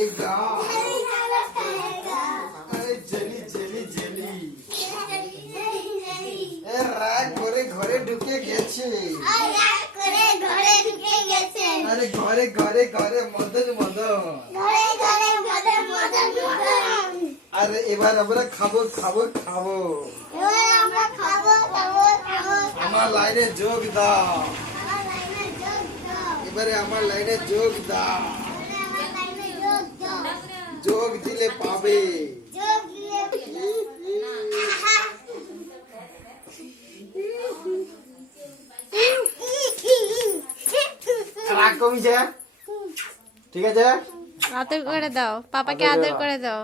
खाएगा अरे जली जली जली রাগ করে ঘরে ঢুকে গেছে আরে ঘরে ঘরে ঘরে মদন মদন আরে এবার আমরা খাবো খাবো খাবো আমার লাইনে যোগ দাও এবারে আমার লাইনে যোগ দাও যোগ দিলে পাবে রাগ কমিছে ঠিক আছে আদর করে দাও পাপাকে আদর করে দাও